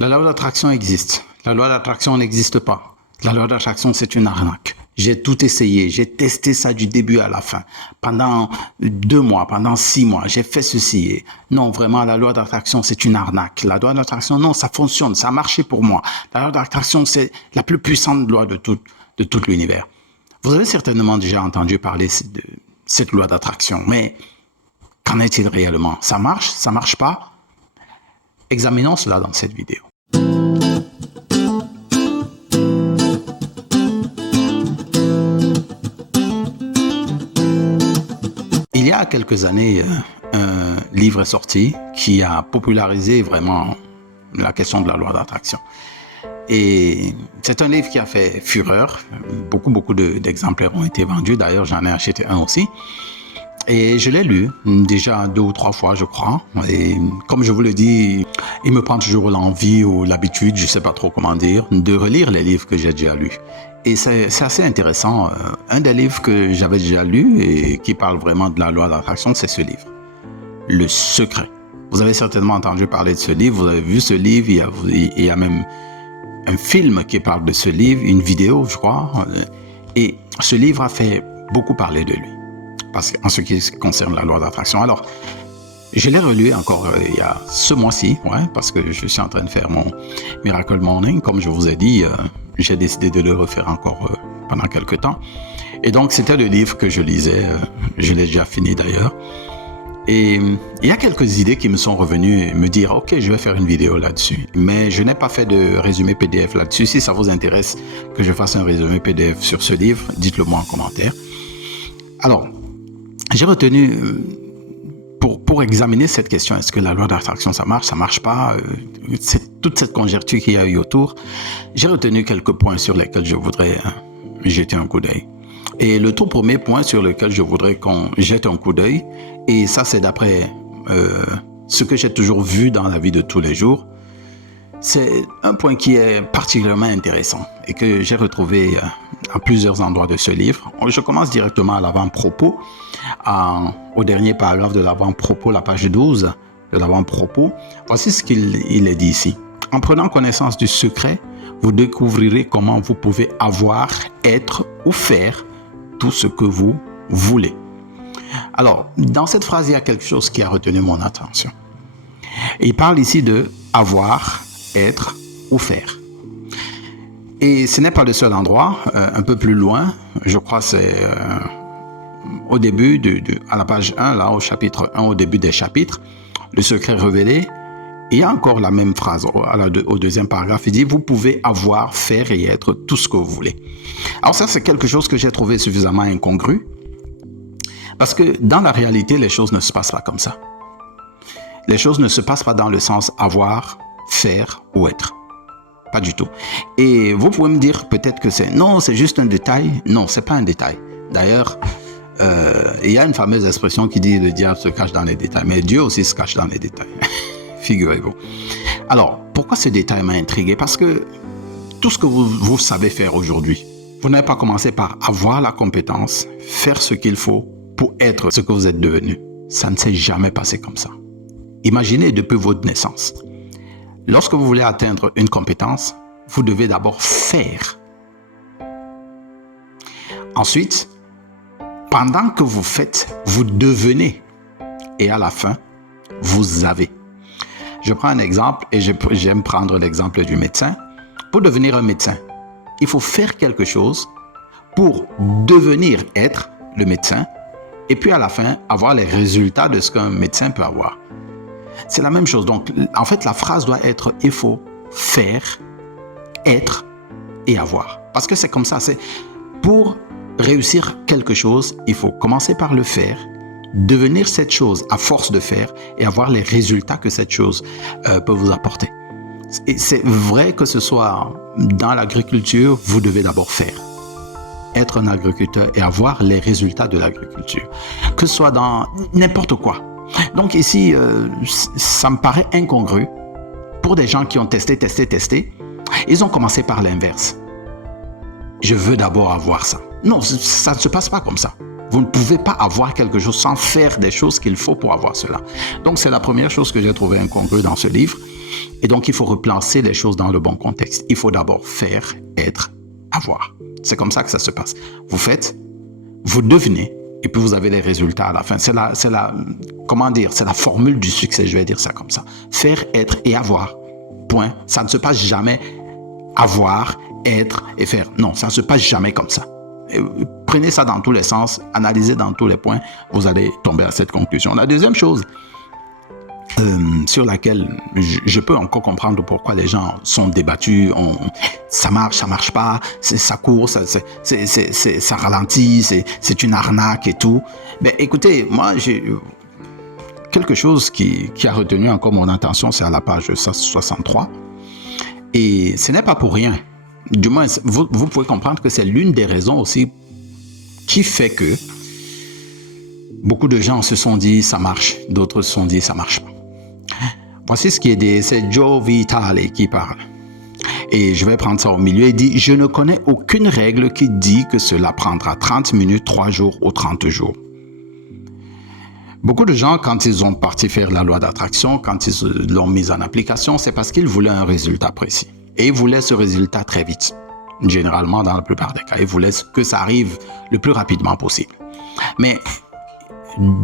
La loi d'attraction existe. La loi d'attraction n'existe pas. La loi d'attraction, c'est une arnaque. J'ai tout essayé. J'ai testé ça du début à la fin. Pendant 2 mois, pendant 6 mois, j'ai fait ceci. Non, vraiment, la loi d'attraction, c'est une arnaque. La loi d'attraction, non, ça fonctionne. Ça a marché pour moi. La loi d'attraction, c'est la plus puissante loi de tout l'univers. Vous avez certainement déjà entendu parler de cette loi d'attraction, mais qu'en est-il réellement? Ça marche? Ça marche pas? Examinons cela dans cette vidéo. Il y a quelques années, un livre est sorti qui a popularisé vraiment la question de la loi d'attraction. Et c'est un livre qui a fait fureur. Beaucoup d'exemplaires ont été vendus. D'ailleurs, j'en ai acheté un aussi. Et je l'ai lu déjà 2 ou 3 fois, je crois. Et comme je vous le dis, il me prend toujours l'envie ou l'habitude, je ne sais pas trop comment dire, de relire les livres que j'ai déjà lus. Et c'est assez intéressant. Un des livres que j'avais déjà lu et qui parle vraiment de la loi d'attraction, c'est ce livre, Le Secret. Vous avez certainement entendu parler de ce livre, vous avez vu ce livre, il y a même un film qui parle de ce livre, une vidéo, je crois. Et ce livre a fait beaucoup parler de lui, parce qu'en ce qui concerne la loi d'attraction. Alors, je l'ai relu encore il y a ce mois-ci, parce que je suis en train de faire mon Miracle Morning. Comme je vous ai dit, j'ai décidé de le refaire encore pendant quelques temps. Et donc, c'était le livre que je lisais. Je l'ai déjà fini d'ailleurs. Et il y a quelques idées qui me sont revenues et me dire, OK, je vais faire une vidéo là-dessus. Mais je n'ai pas fait de résumé PDF là-dessus. Si ça vous intéresse que je fasse un résumé PDF sur ce livre, dites-le moi en commentaire. Alors, j'ai retenu, pour examiner cette question, est-ce que la loi d'attraction, ça marche pas, toute cette conjecture qu'il y a eu autour, j'ai retenu quelques points sur lesquels je voudrais jeter un coup d'œil. Et le tout premier point sur lequel je voudrais qu'on jette un coup d'œil, et ça c'est d'après ce que j'ai toujours vu dans la vie de tous les jours, c'est un point qui est particulièrement intéressant et que j'ai retrouvé à plusieurs endroits de ce livre. Je commence directement à l'avant-propos, au dernier paragraphe de l'avant-propos, la page 12 de l'avant-propos. Voici ce qu'il est dit ici. En prenant connaissance du secret, vous découvrirez comment vous pouvez avoir, être ou faire tout ce que vous voulez. Alors, dans cette phrase, il y a quelque chose qui a retenu mon attention. Il parle ici de avoir, être ou faire. Et ce n'est pas le seul endroit, un peu plus loin, je crois c'est au début, à la page 1, là, au chapitre 1, au début des chapitres, le secret révélé. Il y a encore la même phrase au deuxième paragraphe, il dit « Vous pouvez avoir, faire et être tout ce que vous voulez ». Alors ça, c'est quelque chose que j'ai trouvé suffisamment incongru, parce que dans la réalité, les choses ne se passent pas comme ça. Les choses ne se passent pas dans le sens avoir, faire ou être. Pas du tout. Et vous pouvez me dire peut-être que c'est juste un détail. Non, c'est pas un détail. D'ailleurs, il y a une fameuse expression qui dit « Le diable se cache dans les détails ». Mais Dieu aussi se cache dans les détails. Figurez-vous. Alors, pourquoi ce détail m'a intrigué? Parce que tout ce que vous savez faire aujourd'hui, vous n'avez pas commencé par avoir la compétence, faire ce qu'il faut pour être ce que vous êtes devenu. Ça ne s'est jamais passé comme ça. Imaginez depuis votre naissance. Lorsque vous voulez atteindre une compétence, vous devez d'abord faire. Ensuite, pendant que vous faites, vous devenez. Et à la fin, vous avez. Je prends un exemple et j'aime prendre l'exemple du médecin. Pour devenir un médecin, il faut faire quelque chose pour devenir être le médecin et puis à la fin, avoir les résultats de ce qu'un médecin peut avoir. C'est la même chose. Donc, en fait, la phrase doit être « il faut faire, être et avoir ». Parce que c'est comme ça. C'est pour réussir quelque chose, il faut commencer par le faire, devenir cette chose à force de faire et avoir les résultats que cette chose peut vous apporter. Et c'est vrai que ce soit dans l'agriculture, vous devez d'abord faire. Être un agriculteur et avoir les résultats de l'agriculture. Que ce soit dans n'importe quoi. Donc ici, ça me paraît incongru pour des gens qui ont testé. Ils ont commencé par l'inverse. Je veux d'abord avoir ça. Non, ça ne se passe pas comme ça. Vous ne pouvez pas avoir quelque chose sans faire des choses qu'il faut pour avoir cela. Donc c'est la première chose que j'ai trouvée incongrue dans ce livre. Et donc, il faut replacer les choses dans le bon contexte. Il faut d'abord faire, être, avoir. C'est comme ça que ça se passe. Vous faites, vous devenez, et puis vous avez les résultats à la fin. C'est la formule du succès, je vais dire ça comme ça. Faire, être et avoir. Point. Ça ne se passe jamais avoir, être et faire. Non, ça ne se passe jamais comme ça. Et prenez ça dans tous les sens, analysez dans tous les points, vous allez tomber à cette conclusion. La deuxième chose sur laquelle je peux encore comprendre pourquoi les gens sont débattus, ça marche pas, ça court, ça ralentit, c'est une arnaque et tout. Ben, écoutez, moi, j'ai quelque chose qui a retenu encore mon attention, c'est à la page 63. Et ce n'est pas pour rien. Du moins, vous pouvez comprendre que c'est l'une des raisons aussi qui fait que beaucoup de gens se sont dit ça marche, d'autres se sont dit ça marche pas. Voici ce qui est dit, c'est Joe Vitale qui parle. Et je vais prendre ça au milieu. Il dit, je ne connais aucune règle qui dit que cela prendra 30 minutes, 3 jours ou 30 jours. Beaucoup de gens, quand ils ont parti faire la loi d'attraction, quand ils l'ont mise en application, c'est parce qu'ils voulaient un résultat précis. Et ils voulaient ce résultat très vite. Généralement, dans la plupart des cas, ils voulaient que ça arrive le plus rapidement possible. Mais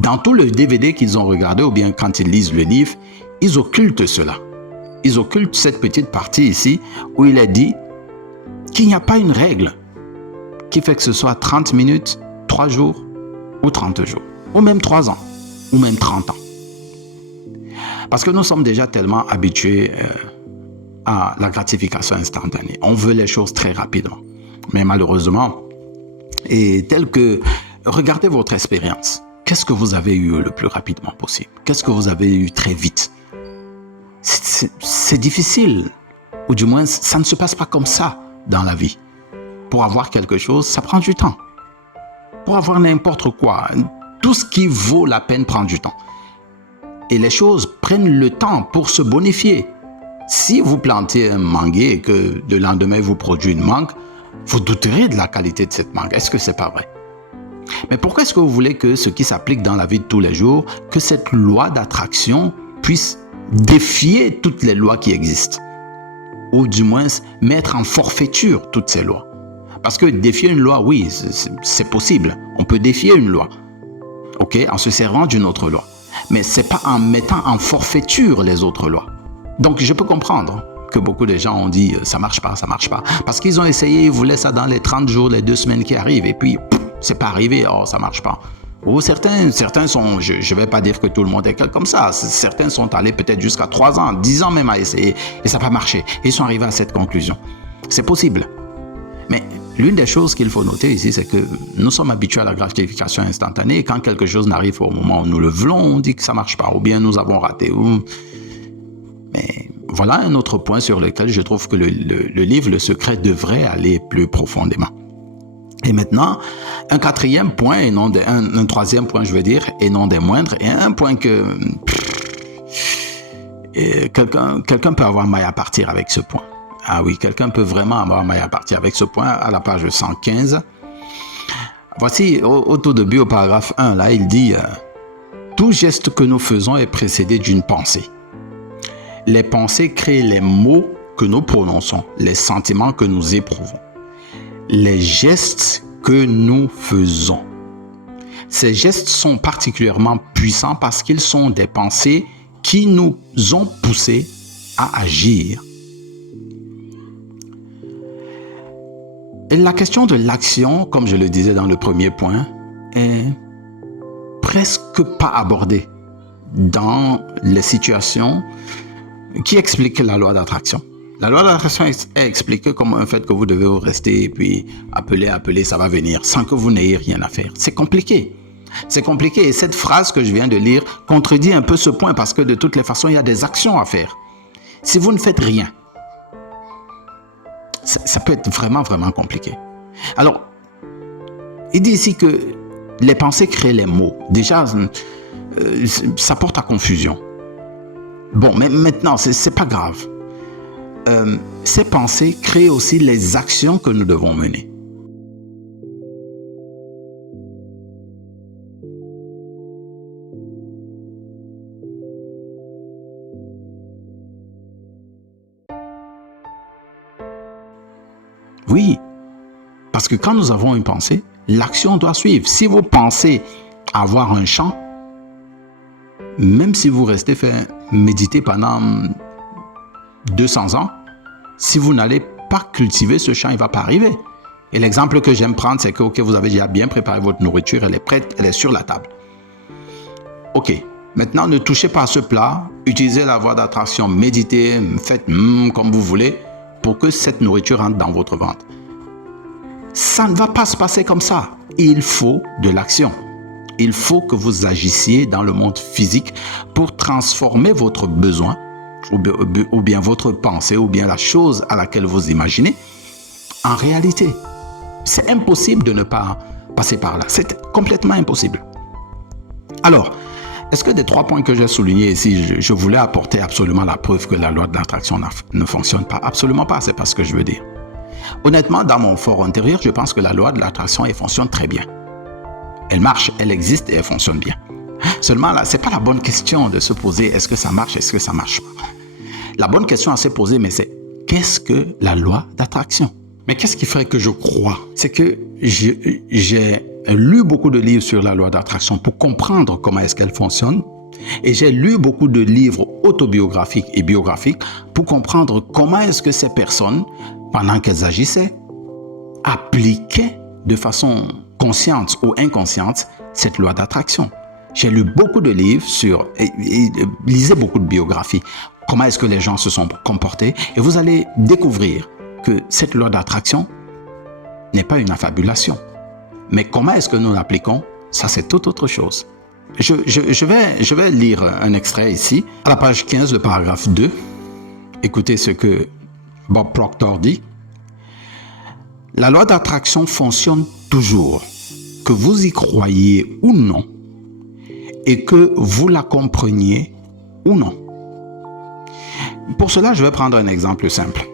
dans tout le DVD qu'ils ont regardé, ou bien quand ils lisent le livre, ils occultent cela. Ils occultent cette petite partie ici où il est dit qu'il n'y a pas une règle qui fait que ce soit 30 minutes, 3 jours ou 30 jours, ou même 3 ans, ou même 30 ans. Parce que nous sommes déjà tellement habitués à la gratification instantanée. On veut les choses très rapidement. Mais malheureusement, et tel que, regardez votre expérience. Qu'est-ce que vous avez eu le plus rapidement possible? Qu'est-ce que vous avez eu très vite? C'est difficile, ou du moins, ça ne se passe pas comme ça dans la vie. Pour avoir quelque chose, ça prend du temps. Pour avoir n'importe quoi, tout ce qui vaut la peine prend du temps. Et les choses prennent le temps pour se bonifier. Si vous plantez un manguier et que le lendemain vous produit une mangue, vous douterez de la qualité de cette mangue. Est-ce que c'est pas vrai? Mais pourquoi est-ce que vous voulez que ce qui s'applique dans la vie de tous les jours, que cette loi d'attraction puisse défier toutes les lois qui existent? Ou du moins mettre en forfaiture toutes ces lois? Parce que défier une loi, oui, c'est possible. On peut défier une loi, ok, en se servant d'une autre loi. Mais ce n'est pas en mettant en forfaiture les autres lois. Donc je peux comprendre que beaucoup de gens ont dit ça marche pas. Parce qu'ils ont essayé, ils voulaient ça dans les 30 jours, les 2 semaines qui arrivent. Et puis, c'est pas arrivé, oh, ça marche pas. Ou certains sont, je ne vais pas dire que tout le monde est comme ça, certains sont allés peut-être jusqu'à 3 ans, 10 ans même à essayer, et ça n'a pas marché. Et ils sont arrivés à cette conclusion. C'est possible. Mais l'une des choses qu'il faut noter ici, c'est que nous sommes habitués à la gratification instantanée, et quand quelque chose n'arrive au moment où nous le voulons, on dit que ça ne marche pas, ou bien nous avons raté. Mais voilà un autre point sur lequel je trouve que le livre Le Secret devrait aller plus profondément. Et maintenant, un quatrième point, et non un troisième point, je veux dire, et non des moindres, et un point que quelqu'un peut avoir maille à partir avec ce point. Ah oui, quelqu'un peut vraiment avoir maille à partir avec ce point à la page 115. Voici, au tout début, au paragraphe 1, là, il dit « Tout geste que nous faisons est précédé d'une pensée. Les pensées créent les mots que nous prononçons, les sentiments que nous éprouvons. Les gestes que nous faisons. Ces gestes sont particulièrement puissants parce qu'ils sont des pensées qui nous ont poussés à agir. » Et la question de l'action, comme je le disais dans le premier point, est presque pas abordée dans les situations qui expliquent la loi d'attraction. La loi d'attraction est expliquée comme un fait que vous devez rester et puis appeler, ça va venir, sans que vous n'ayez rien à faire. C'est compliqué. C'est compliqué et cette phrase que je viens de lire contredit un peu ce point parce que de toutes les façons, il y a des actions à faire. Si vous ne faites rien, ça peut être vraiment, vraiment compliqué. Alors, il dit ici que les pensées créent les mots. Déjà, ça porte à confusion. Bon, mais maintenant, c'est pas grave. Ces pensées créent aussi les actions que nous devons mener. Oui, parce que quand nous avons une pensée, l'action doit suivre. Si vous pensez avoir un champ, même si vous restez méditer pendant 200 ans, si vous n'allez pas cultiver ce champ, il ne va pas arriver. Et l'exemple que j'aime prendre, c'est que ok, vous avez déjà bien préparé votre nourriture, elle est prête, elle est sur la table. Ok, maintenant ne touchez pas à ce plat, utilisez la voie d'attraction, méditez, faites comme vous voulez pour que cette nourriture entre dans votre ventre. Ça ne va pas se passer comme ça. Il faut de l'action. Il faut que vous agissiez dans le monde physique pour transformer votre besoin ou bien votre pensée ou bien la chose à laquelle vous imaginez en réalité. C'est impossible de ne pas passer par là. C'est complètement impossible. Alors, est-ce que des 3 points que j'ai soulignés ici, je voulais apporter absolument la preuve que la loi de l'attraction ne fonctionne pas? Absolument pas, c'est pas ce que je veux dire. Honnêtement, dans mon fort intérieur, je pense que la loi de l'attraction, elle fonctionne très bien. Elle marche, elle existe et elle fonctionne bien. Seulement, là, c'est pas la bonne question de se poser, est-ce que ça marche, est-ce que ça marche pas? La bonne question à se poser, mais c'est, qu'est-ce que la loi d'attraction? Mais qu'est-ce qui ferait que je crois? C'est que j'ai lu beaucoup de livres sur la loi d'attraction pour comprendre comment est-ce qu'elle fonctionne. Et j'ai lu beaucoup de livres autobiographiques et biographiques pour comprendre comment est-ce que ces personnes, pendant qu'elles agissaient, appliquaient de façon consciente ou inconsciente cette loi d'attraction. J'ai lu beaucoup de livres et lisais beaucoup de biographies. Comment est-ce que les gens se sont comportés? Et vous allez découvrir que cette loi d'attraction n'est pas une affabulation. Mais comment est-ce que nous l'appliquons? Ça, c'est toute autre chose. Je vais lire un extrait ici, à la page 15, le paragraphe 2. Écoutez ce que Bob Proctor dit. La loi d'attraction fonctionne toujours, que vous y croyez ou non, et que vous la compreniez ou non. Pour cela, je vais prendre un exemple simple.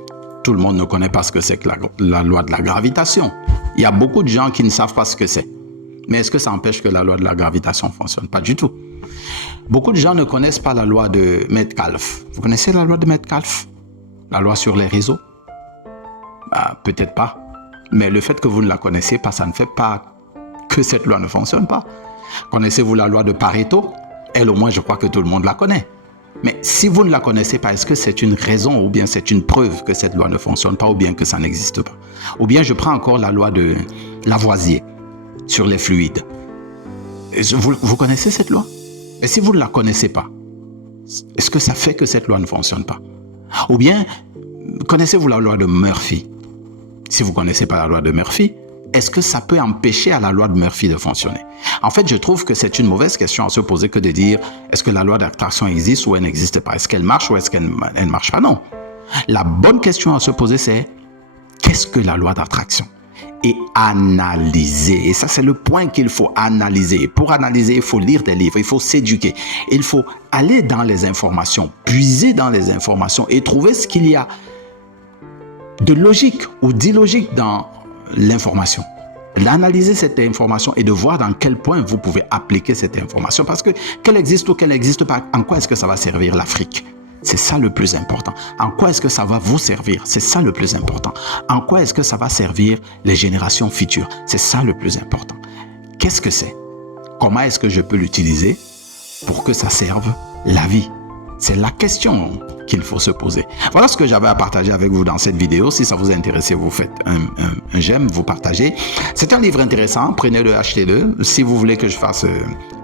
Tout le monde ne connaît pas ce que c'est que la loi de la gravitation. Il y a beaucoup de gens qui ne savent pas ce que c'est. Mais est-ce que ça empêche que la loi de la gravitation ne fonctionne? Pas du tout. Beaucoup de gens ne connaissent pas la loi de Metcalfe. Vous connaissez la loi de Metcalfe? La loi sur les réseaux? Peut-être pas. Mais le fait que vous ne la connaissez pas, ça ne fait pas que cette loi ne fonctionne pas. Connaissez-vous la loi de Pareto? Elle, au moins, je crois que tout le monde la connaît. Mais si vous ne la connaissez pas, est-ce que c'est une raison ou bien c'est une preuve que cette loi ne fonctionne pas ou bien que ça n'existe pas? Ou bien je prends encore la loi de Lavoisier sur les fluides. Vous connaissez cette loi? Et si vous ne la connaissez pas, est-ce que ça fait que cette loi ne fonctionne pas? Ou bien, connaissez-vous la loi de Murphy? Si vous ne connaissez pas la loi de Murphy, est-ce que ça peut empêcher à la loi de Murphy de fonctionner? En fait, je trouve que c'est une mauvaise question à se poser que de dire est-ce que la loi d'attraction existe ou elle n'existe pas? Est-ce qu'elle marche ou est-ce qu'elle ne marche pas? Non. La bonne question à se poser, c'est qu'est-ce que la loi d'attraction? Et analyser. Et ça, c'est le point qu'il faut analyser. Pour analyser, il faut lire des livres, il faut s'éduquer. Il faut aller dans les informations, puiser dans les informations et trouver ce qu'il y a de logique ou d'illogique dans l'information. D'analyser cette information et de voir dans quel point vous pouvez appliquer cette information. Parce que qu'elle existe ou qu'elle n'existe pas, en quoi est-ce que ça va servir l'Afrique? C'est ça le plus important. En quoi est-ce que ça va vous servir? C'est ça le plus important. En quoi est-ce que ça va servir les générations futures? C'est ça le plus important. Qu'est-ce que c'est? Comment est-ce que je peux l'utiliser pour que ça serve la vie? C'est la question qu'il faut se poser. Voilà ce que j'avais à partager avec vous dans cette vidéo. Si ça vous a intéressé, vous faites un j'aime, vous partagez. C'est un livre intéressant, prenez-le, achetez-le. Si vous voulez que je fasse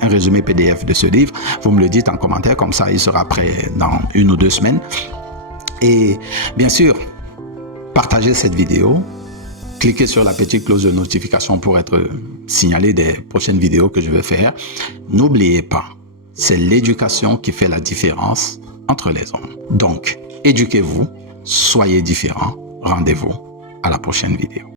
un résumé PDF de ce livre, vous me le dites en commentaire, comme ça il sera prêt dans 1 ou 2 semaines. Et bien sûr, partagez cette vidéo. Cliquez sur la petite cloche de notification pour être signalé des prochaines vidéos que je vais faire. N'oubliez pas, c'est l'éducation qui fait la différence entre les hommes. Donc, éduquez-vous, soyez différents. Rendez-vous à la prochaine vidéo.